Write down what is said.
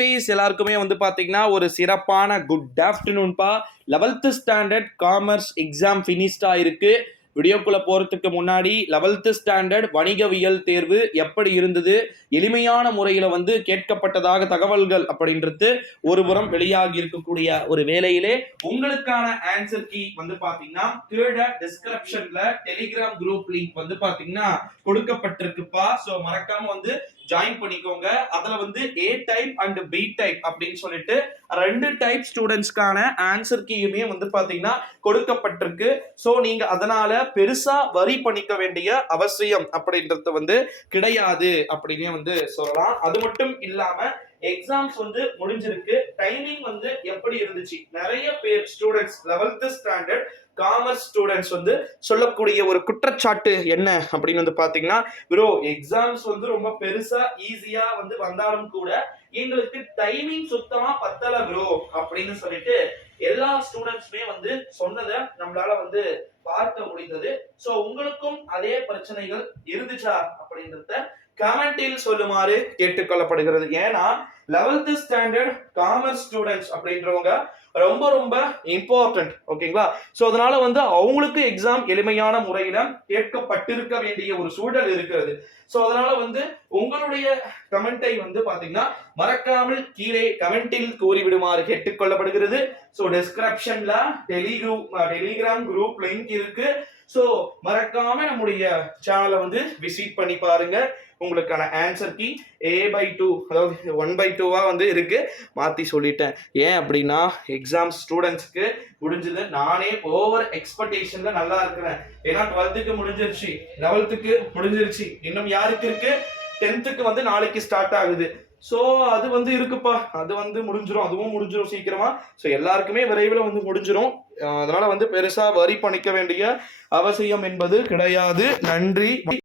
எல்லாருக்குமே வந்து பாத்தீங்கன்னா ஒரு சிறப்பான குட் ஆஃப்டர்நூன்பா. 11th ஸ்டாண்டர்ட் காமர்ஸ் எக்ஸாம் ஃபினிஷ்டா இருக்கு. வீடியோக்குள்ள போறதுக்கு முன்னாடி 11th ஸ்டாண்டர்ட் வணிகவியல் தேர்வு எப்படி இருந்தது, எளிமையான முறையில வந்து கேட்கப்பட்டதாக தகவல்கள் அப்படின்றது ஒரு புறம் வெளியாகி இருக்கக்கூடிய ஒரு வேளையிலே உங்களுக்கான ஆன்சர் கீ வந்து பாத்தீங்கன்னா கீழே டிஸ்கிரிப்ஷன்ல டெலிகிராம் குரூப் லிங்க் வந்து பாத்தீங்கன்னா கொடுக்கப்பட்டிருக்குப்பா. சோ மறக்காம வந்து ஜாயின் பண்ணிக்கோங்க. அதுல வந்து ஏ டைப் அண்ட் பி டைப் அப்படின்னு சொல்லிட்டு ரெண்டு டைப் ஸ்டூடெண்ட்ஸ்க்கான ஆன்சர் கீயுமே வந்து பாத்தீங்கன்னா கொடுக்கப்பட்டிருக்கு. சோ நீங்க அதனால பெருசா வரி பண்ணிக்க வேண்டிய அவசியம் அப்படின்றது வந்து கிடையாது அப்படின்னே வந்து சொல்லலாம். அது மட்டும் இல்லாம எக்ஸாம்ஸ் வந்து முடிஞ்சிருக்கு. டைமிங் வந்து எப்படி இருந்துச்சு, நிறைய பேர் students 11th standard commerce students வந்து சொல்லக்கூடிய ஒரு குற்றச்சாட்டு என்ன அப்படின்னு வந்து பாத்தீங்கன்னா, ப்ரோ எக்ஸாம்ஸ் வந்து ரொம்ப பெருசா ஈஸியா வந்து வந்தாலும் கூட எங்களுக்கு டைமிங் சுத்தமா பத்தல ப்ரோ அப்படின்னு சொல்லிட்டு எல்லா ஸ்டூடெண்ட்ஸுமே வந்து சொன்னதை நம்மளால வந்து பார்க்க முடிந்தது. சோ உங்களுக்கும் அதே பிரச்சனைகள் இருந்துச்சா அப்படின்றத கமெண்டில் சொல்லுமாறு கேட்டுக்கொள்ளப்படுகிறது. ஏன்னா 11th ஸ்டாண்டர்ட் காமர்ஸ் ஸ்டூடெண்ட்ஸ் அப்படின்றவங்க ரொம்ப ரொம்ப இம்பார்ட்டன்ட். ஓகேங்களா? சோ அதனால வந்து அவங்களுக்கு எக்ஸாம் எளிமையான முறையில கேட்கப்பட்டிருக்க வேண்டிய ஒரு சூழல் இருக்கிறது. சோ அதனால வந்து உங்களுடைய கமெண்டை வந்து பாத்தீங்கன்னா மறக்காமல் கீழே கமெண்டில் கூறிவிடுமாறு கேட்டுக்கொள்ளப்படுகிறது. சோ டிஸ்கிரிப்ஷன்ல டெலிகிராம் குரூப் லிங்க் இருக்கு. சோ மறக்காம நம்முடைய சேனலை வந்து விசிட் பண்ணி பாருங்க. உங்களுக்கான ஆன்சர் கீ A/2 அதாவது 1/2 வந்து இருக்கு. மாத்தி சொல்லிட்டேன். ஏன் அப்படின்னா எக்ஸாம் ஸ்டூடெண்ட்ஸ்க்கு முடிஞ்சது. நானே ஓவர் எக்ஸ்பெக்டேஷன்ல நல்லா இருக்கிறேன். ஏன்னா 12க்கு முடிஞ்சிருச்சு, 11க்கு முடிஞ்சிருச்சு, இன்னும் யாருக்கு இருக்கு, 10க்கு வந்து நாளைக்கு ஸ்டார்ட் ஆகுது. சோ அது வந்து இருக்குப்பா, அது வந்து முடிஞ்சிடும், அதுவும் முடிஞ்சிடும் சீக்கிரமா. சோ எல்லாருக்குமே விரைவில் வந்து முடிஞ்சிடும். அதனால வந்து பெருசா வரி பண்ணிக்க வேண்டிய அவசியம் என்பது கிடையாது. நன்றி.